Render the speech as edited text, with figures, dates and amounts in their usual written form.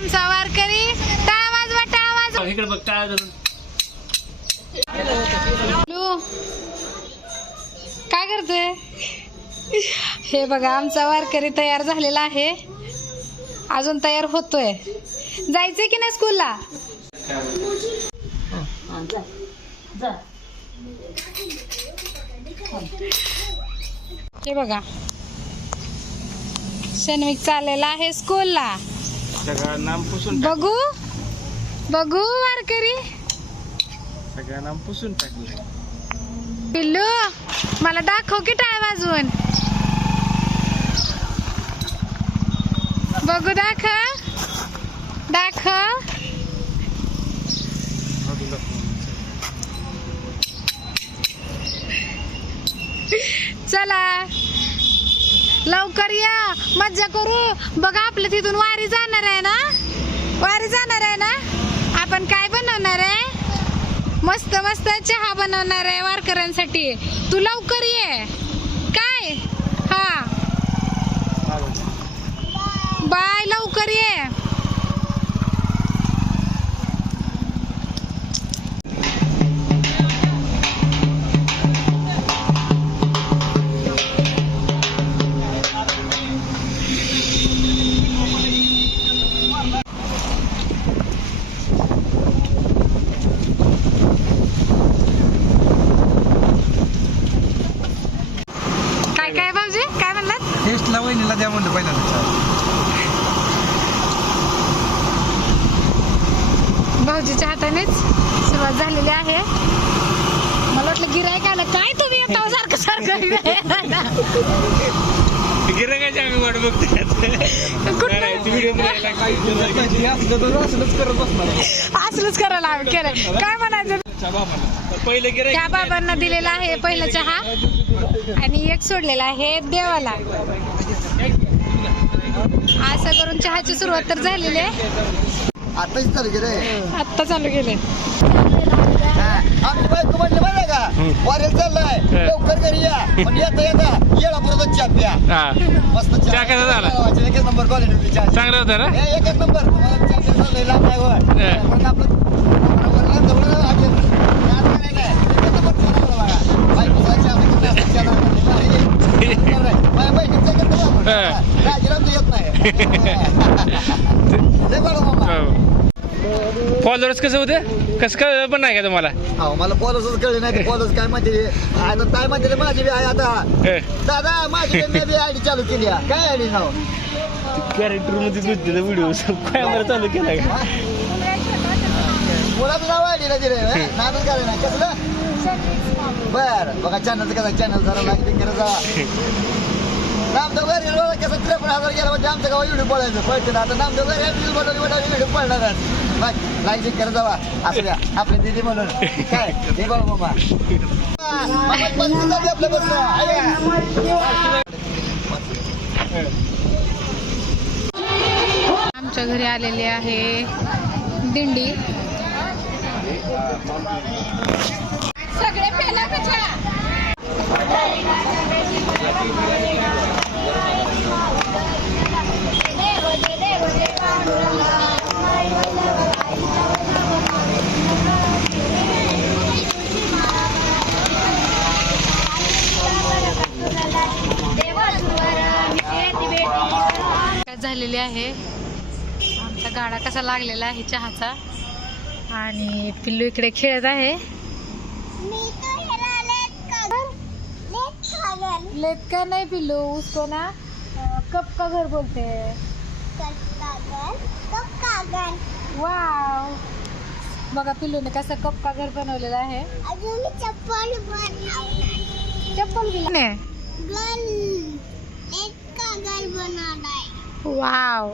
आमचा वारकरी. टाळा वाजवा, टाळा वाजवा. इकडे बघ टाळा करून. काय करतोय? हे बघा आमचा वारकरी तयार झालेला आहे, अजून तयार होतोय. जायचंय की नाही स्कूलला? हे बघा शनविक चाललेला आहे स्कूलला. सगळं नाम पुसून बघू बघू वारकरी. सगळं नाम पुसून टाकलं. पिल्लू मला दाखव की टाळ वाजवून. बघू, दाखव दाखव. चला लवकर या, मज्जा करू. बघा आपल्या तिथून वारी जाणार आहे ना, वारी जाणार आहे ना. आपण काय बनवणार आहे? मस्त मस्त चहा बनवणार आहे वारकऱ्यांसाठी. तू लवकर ये काय. हा बाय, लवकर ये. काय काय भाऊजी काय म्हणलात? टेस्टला वहिनीला द्या म्हणलं पहिल्यांदा. भाऊजीच्या हातानेच सुरुवात झालेली आहे. मला वाटलं गिरायक आलं काय, तुम्ही येता सारखं सारखं. गिरायकाची आम्ही वाट बघतोय. असलंच करायला हवं केलं. काय म्हणायचं? पहिले गिरायक त्या बाबांना दिलेला आहे पहिला चहा आणि एक सोडलेला आहे देवाला. असं करून चहाची सुरुवात तर झालेली आहे. आताच चालू केलं. आत्ता चालू केले. आम्ही बायको म्हणलं बरं का, वारेल चाललाय लवकर घरी या. पण येता येता येळापुरातच चहा प्या. मस्त चहा कसा झाला? एकच नंबर क्वालिटी चहा. चांगला होता ना? एकच नंबर. तुम्हाला चहा चाललंय लांब नाही होय. पण आपलं जवळ नाही. एकच नंबर चहा बघा. बायकोचा चहा माझ्या बहिणीचा करतो राजीराम येत नाही. लय बरं मामा. फॉलोअर्स कसं होतं? कसं काय पण नाही का तुम्हाला? हो मला पॉलिसच कळले नाही. पॉलिस काय माहिती आता काय माहिती माझी बी आहे आता. दादा माझी मी बी आयडी चालू केली आहे. काय आयडी नाव? कॅरेक्टर मध्ये व्हिडिओ काय मला चालू केला का? मुलाचं नाव आयडीला दिलंय नादच काय ना कसलं. बर बघा चॅनलचं कसं चॅनल जरा लाईक करत जा. नामदेव घरी कसं 53,000 गेला म्हणजे आमचं गाव व्हिडिओ पडायचं पळतं. आता नामदेव घरी रील बनवली व्हिडिओ पडणारच. लाईक करत जावा आपल्या आपल्या दिदी म्हणून. काय हे बघ बाबा आपल्या बस. आमच्या घरी आलेली आहे दिंडी. सगळे पेला कशा झालेली आहे. आमचा गाडा कसा लागलेला आहे चहाचा. आणि पिल्लू इकडे खेळत आहे. लेट का नहीं पिल्लू, उसको ना कप का घर बोलते हैं. वाव बघा पिल्लूने कसं कप का घर बनवलेलं आहे. चप्पल वाव